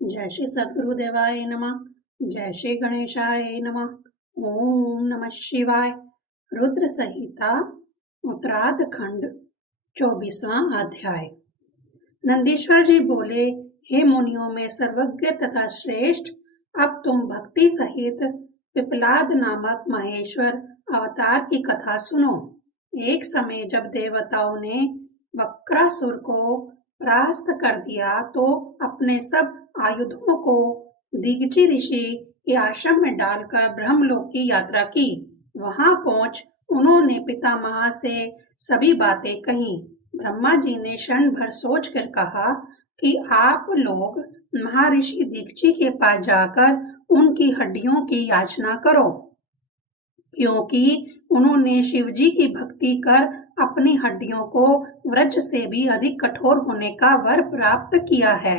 जय श्री सद्गुरुदेवाय नमः। जय श्री गणेशाय नमः। ओम नमः शिवाय। रुद्र संहिता उत्तरार्ध खंड 24वां अध्याय। नंदीश्वर जी बोले, हे मुनियों में सर्वज्ञ तथा श्रेष्ठ, अब तुम भक्ति सहित पिपलाद नामक महेश्वर अवतार की कथा सुनो। एक समय जब देवताओं ने वक्रासुर को परास्त कर दिया तो अपने सब आयुधों को दिग्जी ऋषि के आश्रम में डालकर ब्रह्मलोक की यात्रा की। वहां पहुंच उन्होंने पितामह से सभी बातें कही। ब्रह्मा जी ने क्षण भर सोच कर कहा कि आप लोग महर्षि दीक्षी के पास जाकर उनकी हड्डियों की याचना करो, क्योंकि उन्होंने शिवजी की भक्ति कर अपनी हड्डियों को वज्र से भी अधिक कठोर होने का वर प्राप्त किया है।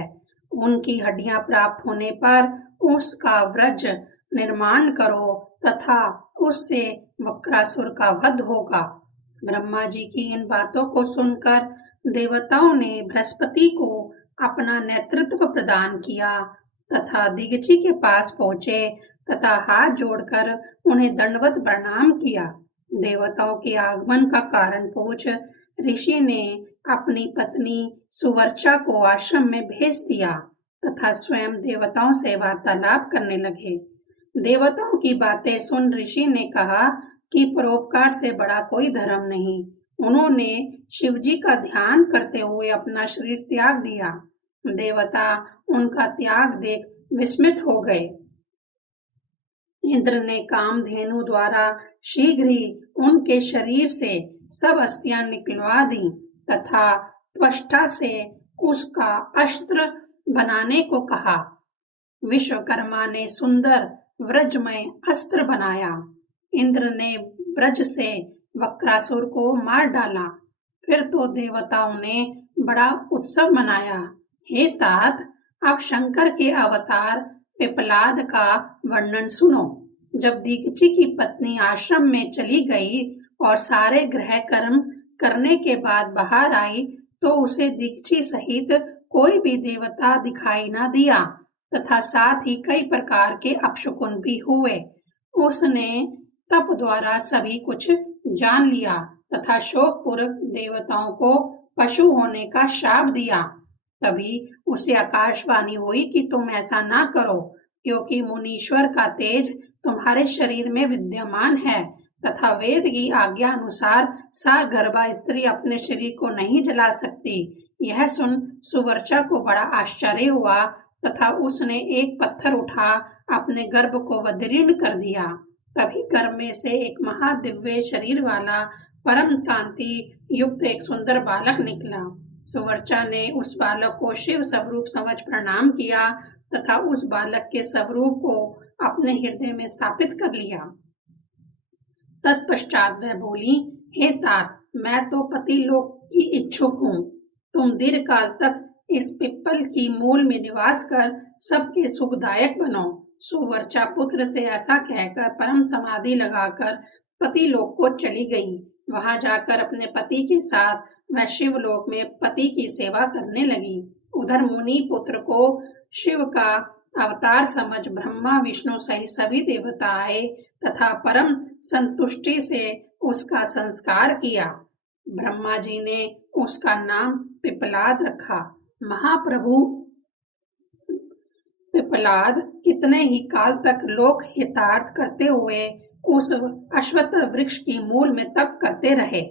उनकी हड्डियां प्राप्त होने पर उसका वज्र निर्माण करो तथा उससे वक्रासुर का वध होगा। ब्रह्मा जी की इन बातों को सुनकर देवताओं ने बृहस्पति को अपना नेतृत्व प्रदान किया तथा दिग्जी के पास पहुंचे तथा हाथ जोड़कर उन्हें दंडवत प्रणाम किया। देवताओं के आगमन का कारण पूछ ऋषि ने अपनी पत्नी सुवर्चा को आश्रम में भेज दिया तथा स्वयं देवताओं से वार्तालाप करने लगे। देवताओं की बातें सुन ऋषि ने कहा कि परोपकार से बड़ा कोई धर्म नहीं। उन्होंने शिवजी का ध्यान करते हुए अपना शरीर त्याग दिया। देवता उनका त्याग देख विस्मित हो गए। इंद्र ने कामधेनु द्वारा शीघ्र ही उनके शरीर से सब अस्थियां निकलवा दी तथा त्वष्टा से उसका अस्त्र बनाने को कहा। विश्वकर्मा ने सुंदर वज्रमय अस्त्र बनाया। इंद्र ने वज्र से वक्रासुर को मार डाला। फिर तो देवताओं ने बड़ा उत्सव मनाया। हे तात, अब शंकर के अवतार पिपलाद का वर्णन सुनो। जब दीक्षी की पत्नी आश्रम में चली गई और सारे गृह कर्म करने के बाद बाहर आई तो उसे दीक्षी सहित कोई भी देवता दिखाई न दिया तथा साथ ही कई प्रकार के अपशकुन भी हुए। उसने तप द्वारा सभी कुछ जान लिया तथा शोकपूर्वक देवताओं को पशु होने का शाप दिया। तभी उसे आकाशवाणी हुई कि तुम ऐसा ना करो, क्योंकि मुनीश्वर का तेज तुम्हारे शरीर में विद्यमान है तथा वेद की आज्ञा अनुसार सगर्भा स्त्री अपने शरीर को नहीं जला सकती। यह सुन सुवर्चा को बड़ा आश्चर्य हुआ तथा उसने एक पत्थर उठा अपने गर्भ को अवतीर्ण कर दिया। तभी गर्भ में से एक महादिव्य शरीर वाला परम कांति युक्त एक सुंदर बालक निकला। सुवर्चा ने उस बालक को शिव स्वरूप समझ प्रणाम किया तथा उस बालक के स्वरूप को अपने हृदय में स्थापित कर लिया। तत्पश्चात वह बोली, हे तात, मैं तो पति लोक की इच्छुक हूँ। तुम दीर्घ काल तक इस पिप्पल की मूल में निवास कर सबके सुखदायक बनो। सुवर्चा पुत्र से ऐसा कहकर परम समाधि लगाकर पति लोक को चली गई। वहां जाकर अपने पति के साथ वह शिवलोक में पति की सेवा करने लगी। उधर मुनि पुत्र को शिव का अवतार समझ ब्रह्मा विष्णु सहित सभी देवता आए तथा परम संतुष्टि से उसका संस्कार किया। ब्रह्मा जी ने उसका नाम पिपलाद रखा। महाप्रभु पिपलाद कितने ही काल तक लोक हितार्थ करते हुए उस अश्वत्थ वृक्ष की मूल में तप करते रहे।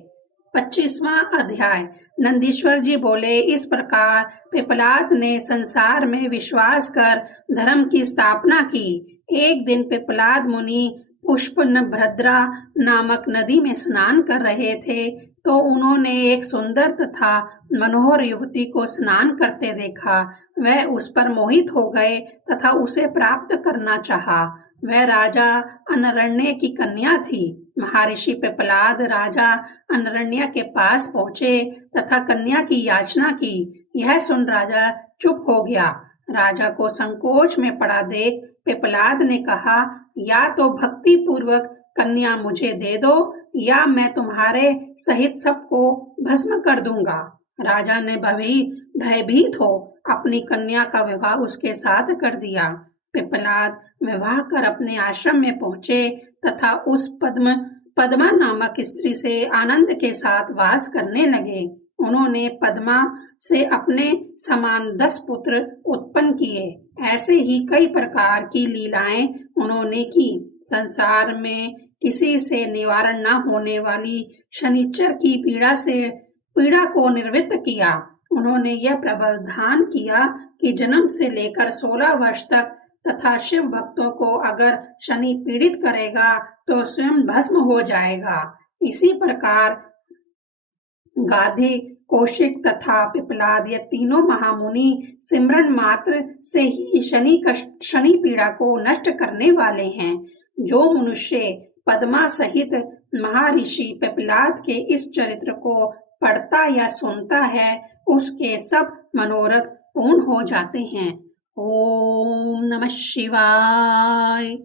25वां अध्याय। नंदीश्वर जी बोले, इस प्रकार पिपलाद ने संसार में विश्वास कर धर्म की स्थापना की। एक दिन पिपलाद मुनि पुष्पनभद्रा नामक नदी में स्नान कर रहे थे तो उन्होंने एक सुंदर तथा मनोहर युवती को स्नान करते देखा। वह उस पर मोहित हो गए तथा उसे प्राप्त करना चाहा। वह राजा अनरण्य की कन्या थी। महर्षि पिपलाद राजा अनरण्य के पास पहुंचे तथा कन्या की याचना की। यह सुन राजा चुप हो गया। राजा को संकोच में पड़ा देख पिपलाद ने कहा, या तो भक्ति पूर्वक कन्या मुझे दे दो या मैं तुम्हारे सहित सबको भस्म कर दूंगा। राजा ने भयभीत हो अपनी कन्या का विवाह उसके साथ कर दिया। पिप्पलाद विवाह कर अपने आश्रम में पहुंचे तथा उस पद्मा नामक स्त्री से आनंद के साथ वास करने लगे। उन्होंने पद्मा से अपने समान 10 पुत्र उत्पन्न किए। ऐसे ही कई प्रकार की लीलाएं उन्होंने की। संसार में किसी से निवारण न होने वाली शनिचर की पीड़ा को निवृत्त किया। उन्होंने यह प्रावधान किया कि जन्म से लेकर 16 वर्ष तक तथा शिव भक्तों को अगर शनि पीड़ित करेगा तो स्वयं भस्म हो जाएगा। इसी प्रकार गाधे, कौशिक तथा पिप्पलाद ये तीनों महामुनि सिमरन मात्र से ही शनि पीड़ा को नष्ट करने वाले हैं। जो मनुष्य पद्मा सहित महर्षि पिप्पलाद के इस चरित्र को पढ़ता या सुनता है उसके सब मनोरथ पूर्ण हो जाते हैं। ओम नमः शिवाय।